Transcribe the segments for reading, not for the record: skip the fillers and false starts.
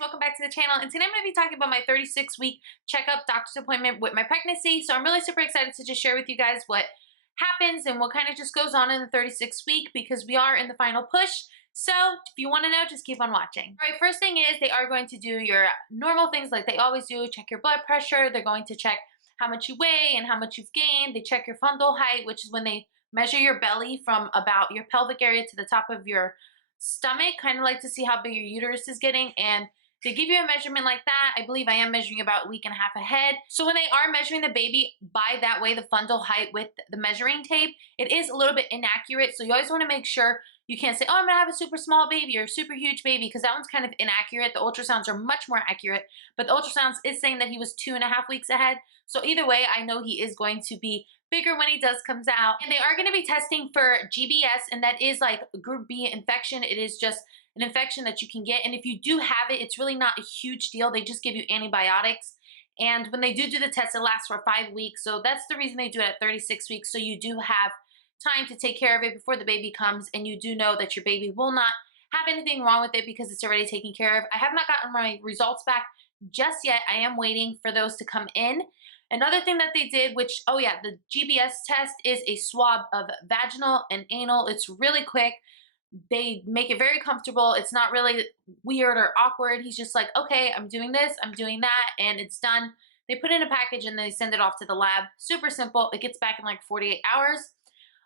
welcome back to the channel, and today I'm going to be talking about my 36-week checkup doctor's appointment with my pregnancy. So I'm really super excited to just share with you guys what happens and what kind of just goes on in the 36th week, because we are in the final push. So if you want to know, just keep on watching. All right, first thing is they are going to do your normal things like they always do. Check your blood pressure. They're going to check how much you weigh and how much you've gained. They check your fundal height, which is when they measure your belly from about your pelvic area to the top of your stomach, kind of like to see how big your uterus is getting, and they give you a measurement like that. I believe I am measuring about a week and a half ahead. So when they are measuring the baby by that way, the fundal height with the measuring tape, it is a little bit inaccurate. So you always want to make sure you can't say, oh, I'm gonna have a super small baby or a super huge baby, because that one's kind of inaccurate. The ultrasounds are much more accurate, but the ultrasounds is saying that he was 2.5 weeks ahead. So either way, I know he is going to be bigger when he does comes out. And they are going to be testing for GBS, and that is like a group B infection. It is just an infection that you can get, and if you do have it, it's really not a huge deal. They just give you antibiotics, and when they do the test, it lasts for 5 weeks. So that's the reason they do it at 36 weeks, so you do have time to take care of it before the baby comes, and you do know that your baby will not have anything wrong with it because it's already taken care of. I have not gotten my results back just yet. I am waiting for those to come in. Another thing that they did, which, oh yeah, the Gbs test is a swab of vaginal and anal. It's really quick. They make it very comfortable. It's not really weird or awkward. He's just like, okay, I'm doing this, I'm doing that, and it's done. They put it in a package and they send it off to the lab. Super simple. It gets back in like 48 hours.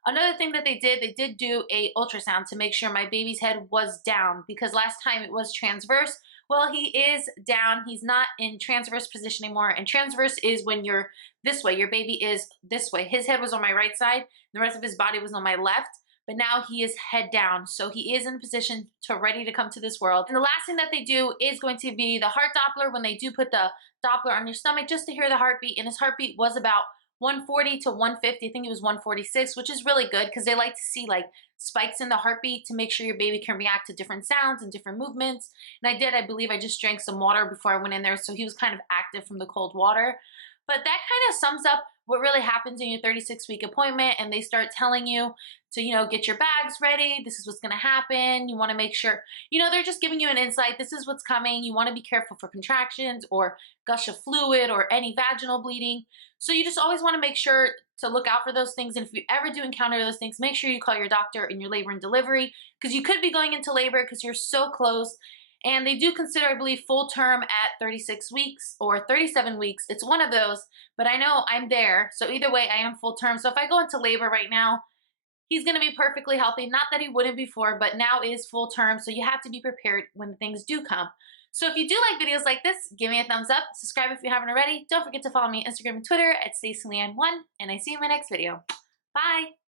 Another thing that they did do a ultrasound to make sure my baby's head was down, because last time it was transverse. Well, he is down. He's not in transverse position anymore. And transverse is when you're this way. Your baby is this way. His head was on my right side. The rest of his body was on my left. But now he is head down. So he is in a position to ready to come to this world. And the last thing that they do is going to be the heart Doppler, when they do put the Doppler on your stomach just to hear the heartbeat. And his heartbeat was about 140 to 150. I think it was 146, which is really good because they like to see like spikes in the heartbeat to make sure your baby can react to different sounds and different movements. And I believe I just drank some water before I went in there, so he was kind of active from the cold water. But that kind of sums up what really happens in your 36-week appointment, and they start telling you to, get your bags ready. This is what's going to happen. You want to make sure, they're just giving you an insight. This is what's coming. You want to be careful for contractions or gush of fluid or any vaginal bleeding. So you just always want to make sure to look out for those things. And if you ever do encounter those things, make sure you call your doctor in your labor and delivery, because you could be going into labor because you're so close. And they do consider, I believe, full term at 36 weeks or 37 weeks. It's one of those, but I know I'm there. So either way, I am full term. So if I go into labor right now, he's going to be perfectly healthy. Not that he wouldn't before, but now is full term. So you have to be prepared when things do come. So if you do like videos like this, give me a thumbs up. Subscribe if you haven't already. Don't forget to follow me on Instagram and Twitter at StacyLeanne1. And I see you in my next video. Bye.